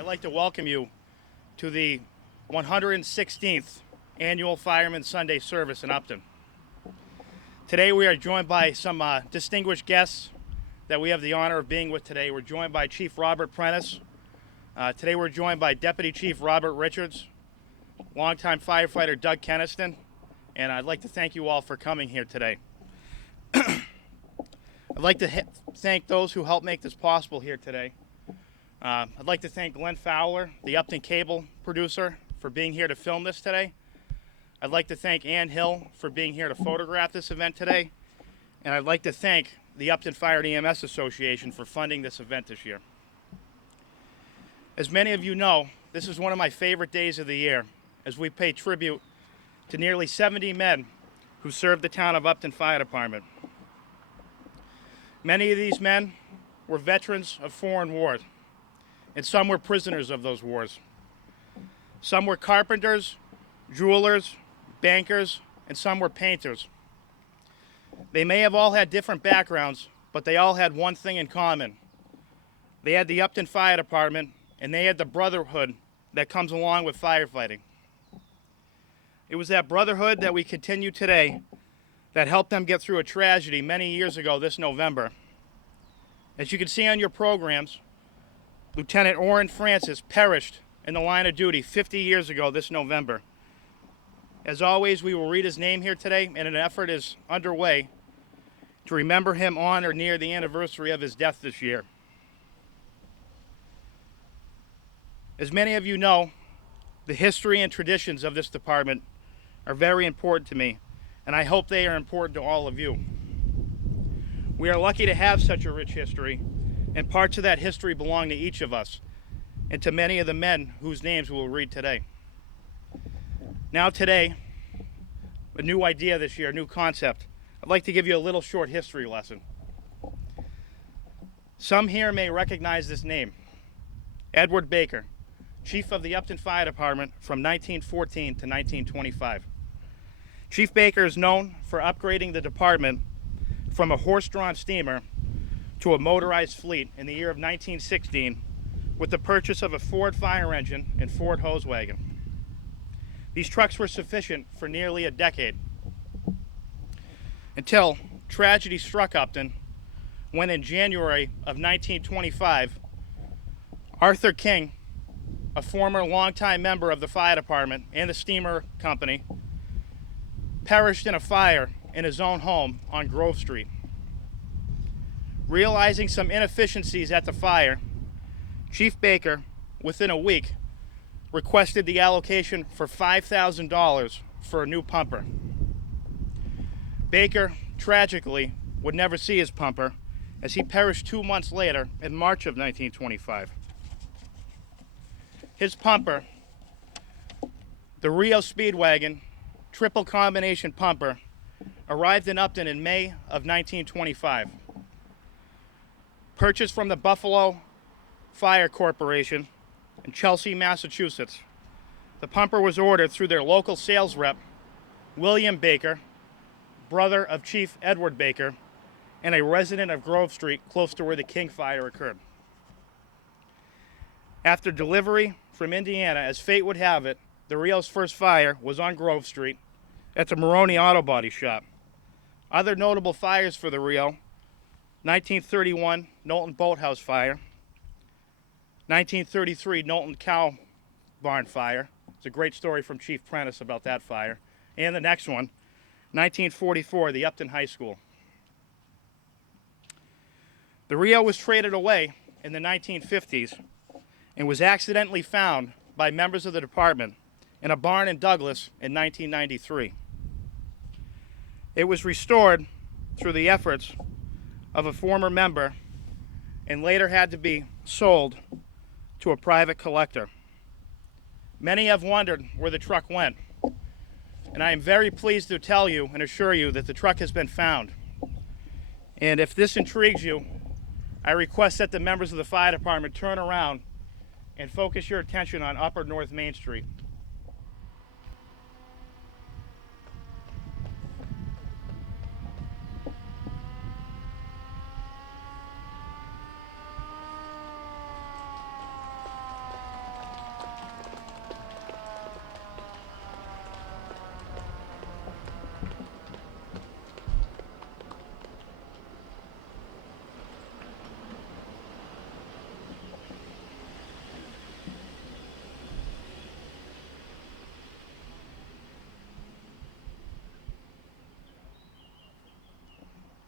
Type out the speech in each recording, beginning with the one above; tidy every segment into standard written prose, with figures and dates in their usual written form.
I'd like to welcome you to the 116th annual Firemans Sunday service in Upton. Today we are joined by some distinguished guests that we have the honor of being with today. We're joined by Chief Robert Prentice. Today we're joined by Deputy Chief Robert Richards, longtime firefighter Doug Keniston, and I'd like to thank you all for coming here today. I'd like to thank those who helped make this possible here today. I'd like to thank Glenn Fowler, the Upton Cable producer, for being here to film this today. I'd like to thank Ann Hill for being here to photograph this event today. And I'd like to thank the Upton Fire and EMS Association for funding this event this year. As many of you know, this is one of my favorite days of the year as we pay tribute to nearly 70 men who served the town of Upton Fire Department. Many of these men were veterans of foreign wars, and some were prisoners of those wars. Some were carpenters, jewelers, bankers, and some were painters. They may have all had different backgrounds, but they all had one thing in common. They had the Upton Fire Department, and they had the brotherhood that comes along with firefighting. It was that brotherhood that we continue today that helped them get through a tragedy many years ago this November. As you can see on your programs, Lieutenant Orrin Francis perished in the line of duty 50 years ago this November. As always, we will read his name here today, and an effort is underway to remember him on or near the anniversary of his death this year. As many of you know, the history and traditions of this department are very important to me, and I hope they are important to all of you. We are lucky to have such a rich history, and parts of that history belong to each of us, and to many of the men whose names we will read today. Now today, a new idea this year, a new concept. I'd like to give you a little short history lesson. Some here may recognize this name, Edward Baker, Chief of the Upton Fire Department from 1914 to 1925. Chief Baker is known for upgrading the department from a horse-drawn steamer to a motorized fleet in the year of 1916 with the purchase of a Ford fire engine and Ford hose wagon. These trucks were sufficient for nearly a decade until tragedy struck Upton when in January of 1925, Arthur King, a former longtime member of the fire department and the steamer company, perished in a fire in his own home on Grove Street. Realizing some inefficiencies at the fire, Chief Baker, within a week, requested the allocation for $5,000 for a new pumper. Baker, tragically, would never see his pumper as he perished 2 months later in March of 1925. His pumper, the Rio Speedwagon triple combination pumper, arrived in Upton in May of 1925. Purchased from the Buffalo Fire Corporation in Chelsea, Massachusetts, the pumper was ordered through their local sales rep, William Baker, brother of Chief Edward Baker, and a resident of Grove Street close to where the King fire occurred. After delivery from Indiana, as fate would have it, the Rio's first fire was on Grove Street at the Maroney Auto Body Shop. Other notable fires for the Rio: 1931 Knowlton Boathouse Fire, 1933 Knowlton Cow Barn Fire. It's a great story from Chief Prentice about that fire. And the next one, 1944, the Upton High School. The Rio was traded away in the 1950s and was accidentally found by members of the department in a barn in Douglas in 1993. It was restored through the efforts of a former member and later had to be sold to a private collector. Many have wondered where the truck went, and I am very pleased to tell you and assure you that the truck has been found. And if this intrigues you, I request that the members of the fire department turn around and focus your attention on Upper North Main Street.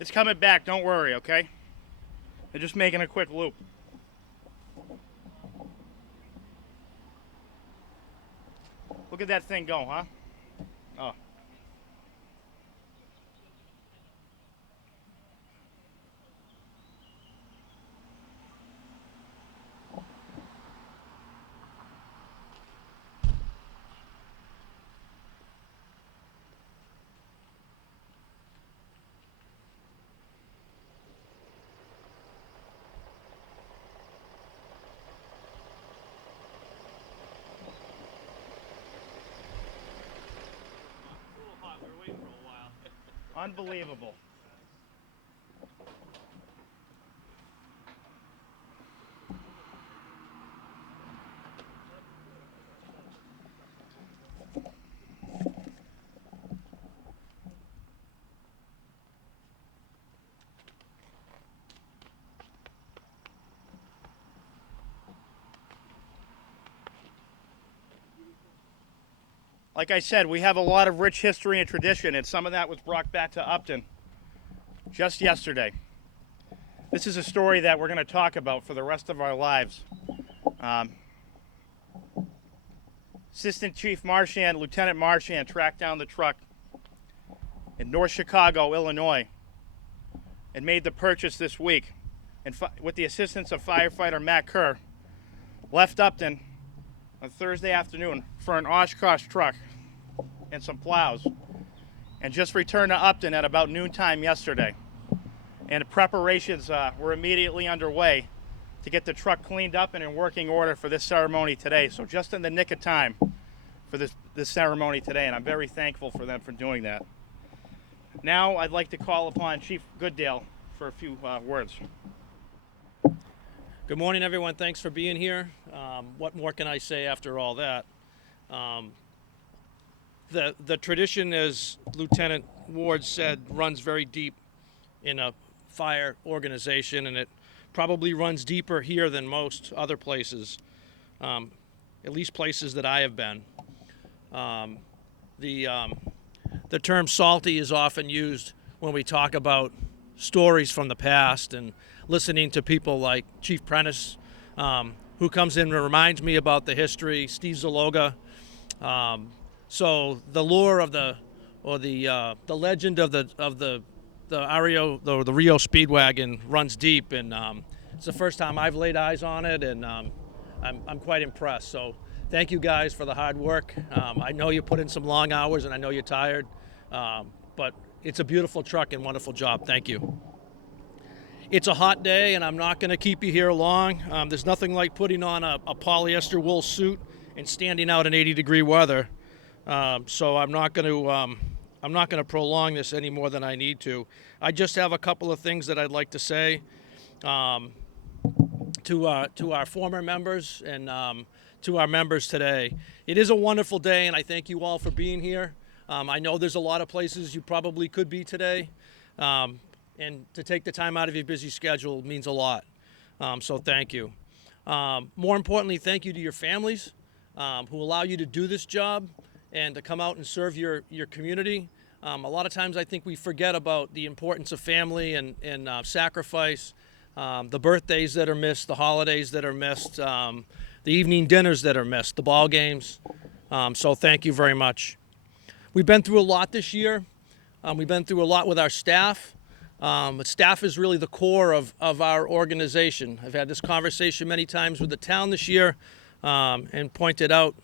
It's coming back, don't worry, okay? They're just making a quick loop. Look at that thing go, huh? Oh. Unbelievable. Like I said, we have a lot of rich history and tradition, and some of that was brought back to Upton just yesterday. This is a story that we're going to talk about for the rest of our lives. Assistant Chief Marchand, Lieutenant Marchand, tracked down the truck in North Chicago, Illinois, and made the purchase this week. And with the assistance of firefighter Matt Kerr, left Upton on Thursday afternoon for an Oshkosh truck and some plows, and just returned to Upton at about noontime yesterday. And preparations were immediately underway to get the truck cleaned up and in working order for this ceremony today. So just in the nick of time for this ceremony today, and I'm very thankful for them for doing that. Now I'd like to call upon Chief Goodale for a few words. Good morning, everyone. Thanks for being here. What more can I say after all that? The tradition, as Lieutenant Ward said, runs very deep in a fire organization, and it probably runs deeper here than most other places, at least places that I have been. The term salty is often used when we talk about stories from the past, and listening to people like Chief Prentice, who comes in and reminds me about the history, Steve Zaloga. So the lore of the legend of the Rio Speedwagon runs deep, and it's the first time I've laid eyes on it, and I'm quite impressed. So thank you guys for the hard work. I know you put in some long hours, and I know you're tired, but it's a beautiful truck and wonderful job. Thank you. It's a hot day, and I'm not going to keep you here long. There's nothing like putting on a polyester wool suit and standing out in 80-degree weather. So I'm not going to prolong this any more than I need to. I just have a couple of things that I'd like to say to our former members and to our members today. It is a wonderful day, and I thank you all for being here. I know there's a lot of places you probably could be today, and to take the time out of your busy schedule means a lot. So thank you. More importantly, thank you to your families who allow you to do this job and to come out and serve your community. A lot of times I think we forget about the importance of family and sacrifice, the birthdays that are missed, the holidays that are missed, the evening dinners that are missed, the ball games. So thank you very much. We've been through a lot this year. We've been through a lot with our staff. But staff is really the core of our organization. I've had this conversation many times with the town this year and pointed out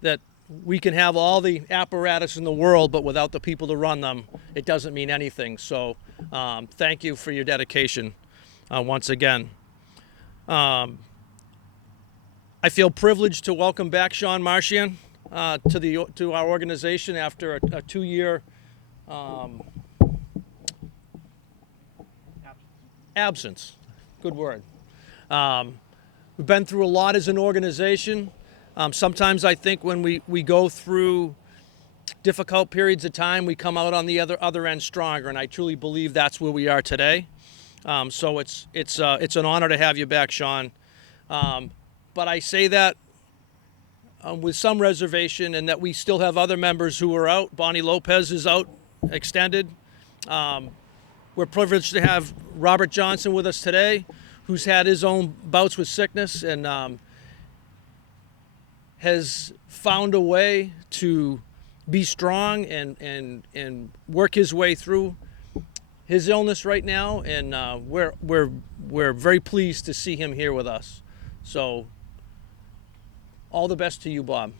that we can have all the apparatus in the world, but without the people to run them, it doesn't mean anything. So thank you for your dedication once again. I feel privileged to welcome back Sean Marchand to our organization after a 2-year absence. Good word. We've been through a lot as an organization. Sometimes I think when we go through difficult periods of time, we come out on the other end stronger, and I truly believe that's where we are today. So it's an honor to have you back, Sean. But I say that with some reservation, and that we still have other members who are out. Bonnie Lopez is out, extended. We're privileged to have Robert Johnson with us today, who's had his own bouts with sickness and has found a way to be strong and work his way through his illness right now. And we're very pleased to see him here with us. So all the best to you, Bob.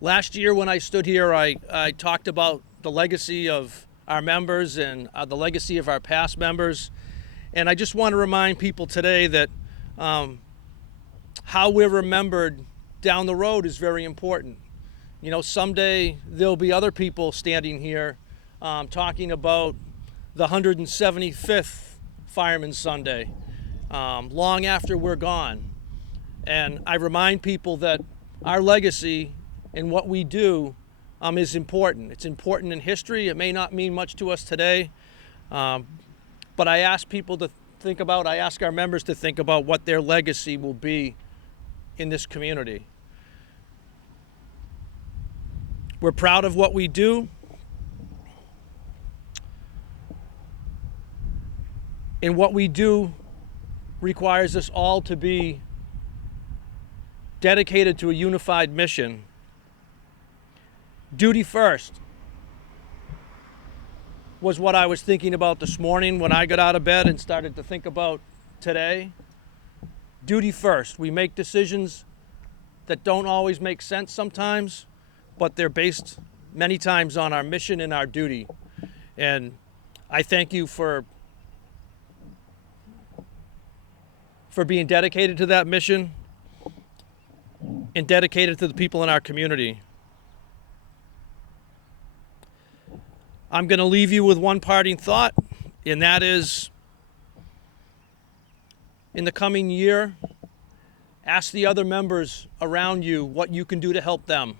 Last year when I stood here, I talked about the legacy of our members and the legacy of our past members. And I just want to remind people today that how we're remembered down the road is very important. You know, someday there'll be other people standing here talking about the 175th Firemans Sunday, long after we're gone. And I remind people that our legacy and what we do is important. It's important in history. It may not mean much to us today, but I ask people to think about, I ask our members to think about what their legacy will be in this community. We're proud of what we do. And what we do requires us all to be dedicated to a unified mission. Duty first was what I was thinking about this morning when I got out of bed and started to think about today. Duty first. We make decisions that don't always make sense sometimes, but they're based many times on our mission and our duty. And I thank you for being dedicated to that mission and dedicated to the people in our community. I'm going to leave you with one parting thought, and that is, in the coming year, ask the other members around you what you can do to help them.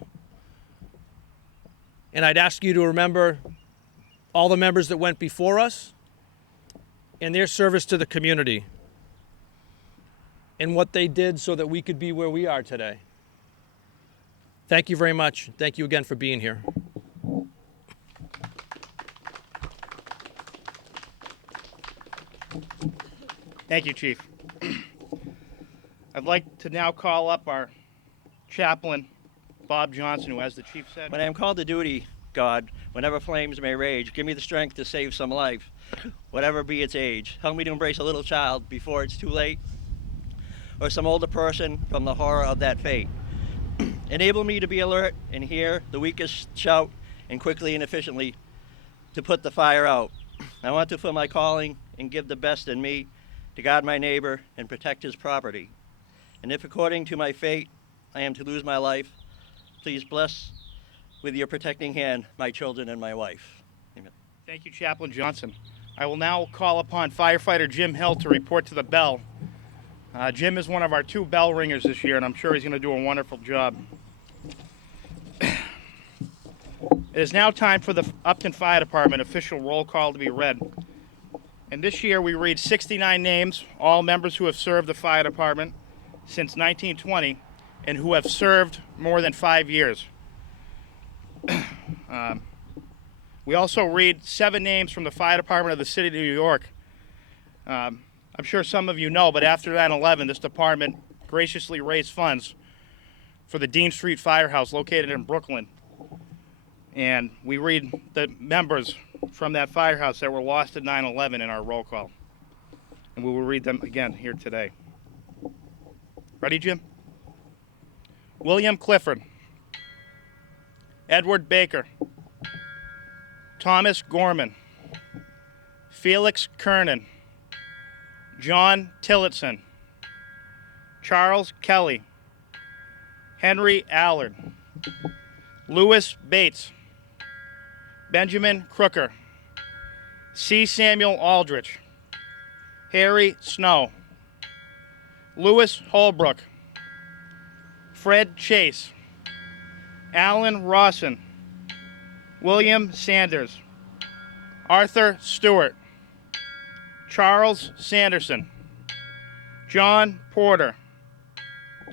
And I'd ask you to remember all the members that went before us and their service to the community and what they did so that we could be where we are today. Thank you very much. Thank you again for being here. Thank you, Chief. I'd like to now call up our chaplain, Bob Johnson, who, as the Chief said, When I am called to duty, God, whenever flames may rage, give me the strength to save some life, whatever be its age. Help me to embrace a little child before it's too late, or some older person from the horror of that fate. Enable me to be alert and hear the weakest shout, and quickly and efficiently to put the fire out. I want to fulfill my calling and give the best in me to guard my neighbor and protect his property. And if according to my fate I am to lose my life, please bless with your protecting hand my children and my wife. Amen. Thank you, Chaplain Johnson. I will now call upon firefighter Jim Hill to report to the bell. Jim is one of our 2 bell ringers this year, and I'm sure he's going to do a wonderful job. It is now time for the Upton Fire Department official roll call to be read. And this year we read 69 names, all members who have served the fire department since 1920 and who have served more than 5 years. We also read 7 names from the fire department of the city of New York. I'm sure some of you know, but after 9/11, this department graciously raised funds for the Dean Street Firehouse located in Brooklyn. And we read the members from that firehouse that were lost at 9/11 in our roll call. And we will read them again here today. Ready, Jim? William Clifford, Edward Baker, Thomas Gorman, Felix Kernan, John Tillotson, Charles Kelly, Henry Allard, Louis Bates, Benjamin Crooker, C. Samuel Aldrich, Harry Snow, Louis Holbrook, Fred Chase, Alan Rawson, William Sanders, Arthur Stewart, Charles Sanderson, John Porter,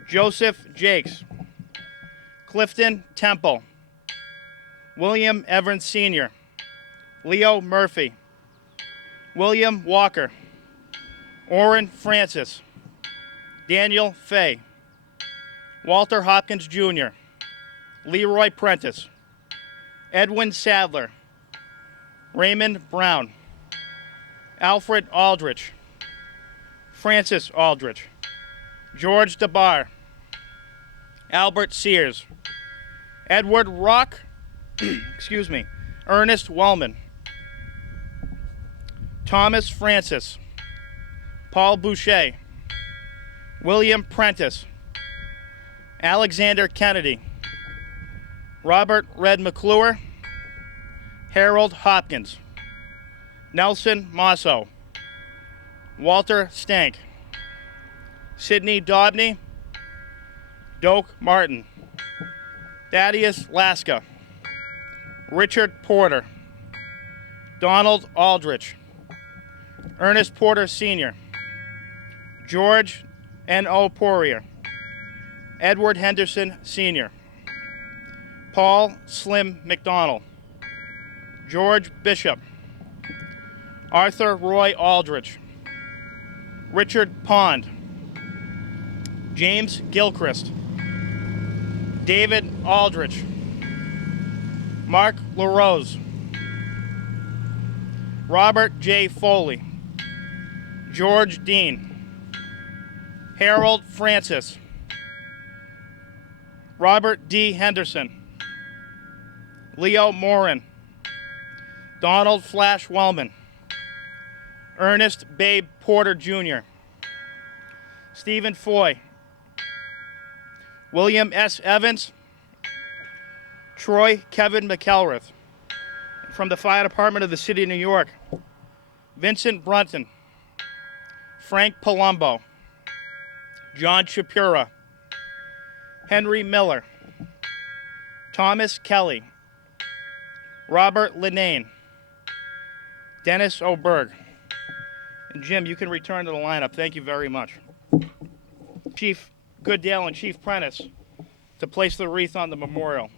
Joseph Jakes, Clifton Temple, William Evans Sr., Leo Murphy, William Walker, Orrin Francis, Daniel Fay, Walter Hopkins Jr., Leroy Prentice, Edwin Sadler, Raymond Brown, Alfred Aldrich, Francis Aldrich, George DeBar, Albert Sears, Edward Rock, Ernest Wellman, Thomas Francis, Paul Boucher, William Prentice, Alexander Kennedy, Robert Red McClure, Harold Hopkins, Nelson Mosso, Walter Stank, Sidney Dobney, Doak Martin, Thaddeus Laska, Richard Porter, Donald Aldrich, Ernest Porter Sr., George N.O. Poirier, Edward Henderson Sr., Paul Slim McDonald, George Bishop, Arthur Roy Aldrich, Richard Pond, James Gilchrist, David Aldrich, Mark LaRose, Robert J. Foley, George Dean, Harold Francis, Robert D. Henderson, Leo Morin, Donald Flash Wellman, Ernest Babe Porter Jr., Stephen Foy, William S. Evans, Troy Kevin McElrath. From the Fire Department of the City of New York, Vincent Brunton, Frank Palumbo, John Shapira, Henry Miller, Thomas Kelly, Robert Linane, Dennis Oberg. And Jim, you can return to the lineup. Thank you very much. Chief Goodale and Chief Prentice to place the wreath on the memorial.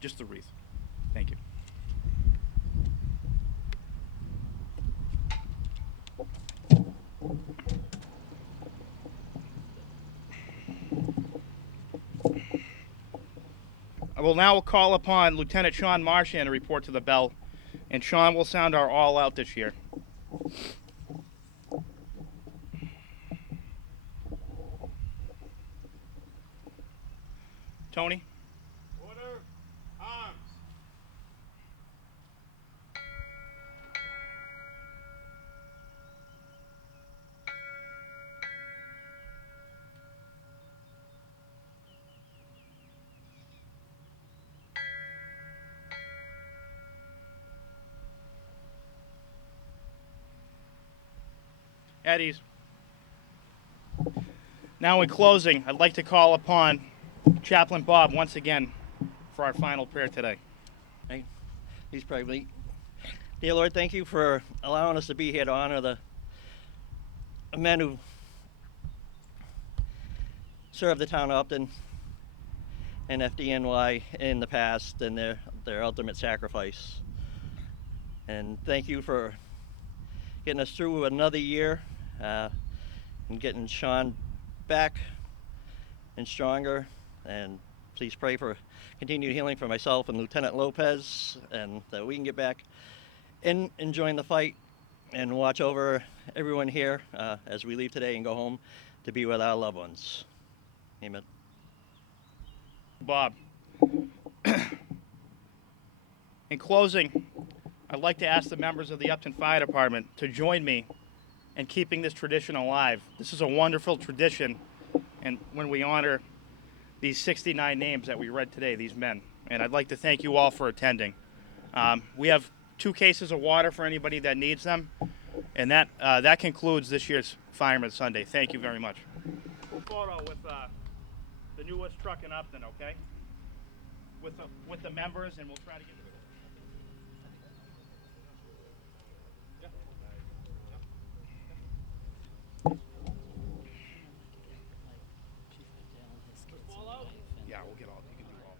Just the wreath. Thank you. I will now call upon Lieutenant Sean Marchand to report to the bell, and Sean will sound our all out this year. Tony? Order, arms. At ease. Now in closing, I'd like to call upon Chaplain Bob once again for our final prayer today. Hey, he's probably. Dear Lord, thank you for allowing us to be here to honor the men who served the town of Upton and FDNY in the past and their ultimate sacrifice. And thank you for getting us through another year and getting Sean back and stronger. And please pray for continued healing for myself and Lieutenant Lopez, and that we can get back in and join the fight and watch over everyone here as we leave today and go home to be with our loved ones. Amen. Bob. In closing, I'd like to ask the members of the Upton Fire Department to join me in keeping this tradition alive. This is a wonderful tradition, and when we honor these 69 names that we read today, these men. And I'd like to thank you all for attending. We have 2 cases of water for anybody that needs them, and that concludes this year's Firemans Sunday. Thank you very much. Photo with the newest truck in Upton, okay? With the members, and we'll try to get. Yeah, we'll get all. You can do all.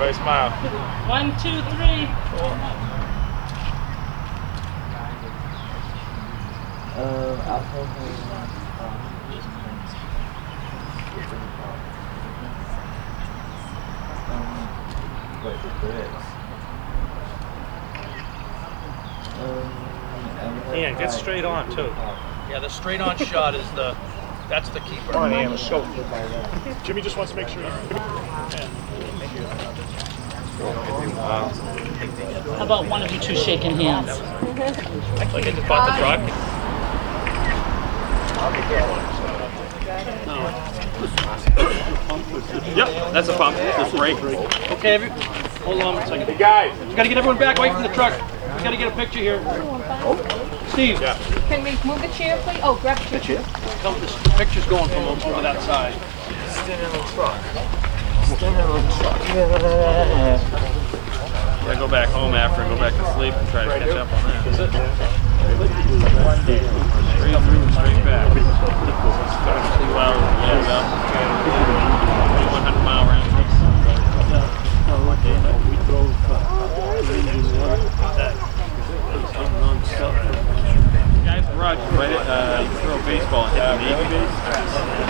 Everybody smile. 1, 2, 3. Ian, get straight on too. Yeah, the straight on shot is that's the keeper. Come on, Ian, let's go. Jimmy just wants to make sure you. How about one of you two shaking hands? Actually, I just bought the truck. Yep, that's a pump. That's great. Okay, hold on a second. Hey, guys. We gotta get everyone back away from the truck. We gotta get a picture here. Steve, Can we move the chair, please? Oh, grab the chair. the picture's going from over that side. I go back home after and go back to sleep and try to catch up on that. Straight through and straight back. 2 hours to get it up. 100-mile round trip. Guys, garage, right? You throw a baseball and hit the Navy base.